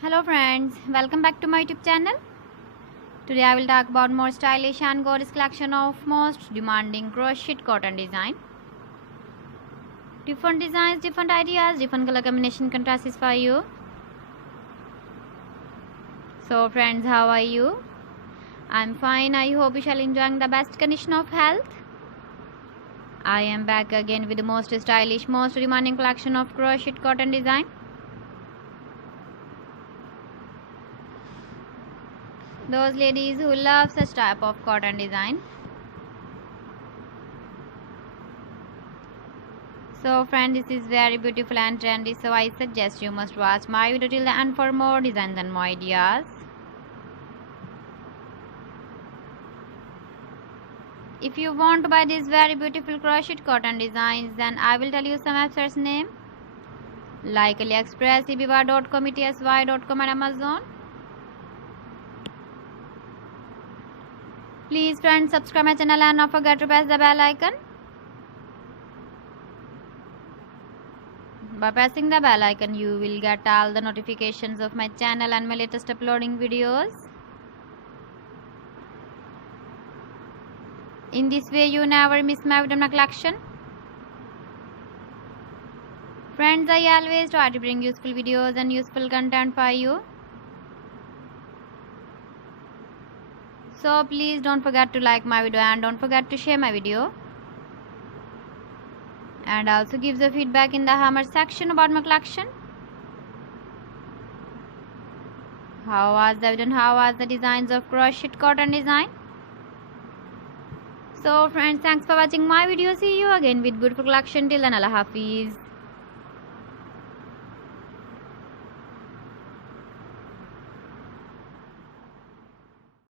Hello friends, welcome back to my YouTube channel. Today I will talk about more stylish and gorgeous collection of most demanding crocheted cotton design. Different designs, different ideas, different color combination can satisfy you. So friends, how are you? I'm fine. I hope you shall enjoying the best condition of health. I am back again with the most stylish, most demanding collection of crocheted cotton design. Those ladies who love such type of cotton design. So friend, this is very beautiful and trendy, so I suggest you must watch my video till the end for more designs and more ideas. If you want to buy these very beautiful crocheted cotton designs, then I will tell you some websites name like AliExpress, eBay.com, ETSY.com and Amazon. Please friends, subscribe my channel and not forget to press the bell icon. By pressing the bell icon, you will get all the notifications of my channel and my latest uploading videos. In this way, you never miss my video collection. Friends, I always try to bring useful videos and useful content for you. So please don't forget to like my video and don't forget to share my video. And also give the feedback in the comment section about my collection. How was the video and how was the designs of crocheted cotton design? So friends, thanks for watching my video. See you again with beautiful collection. Till then, Allah Hafiz.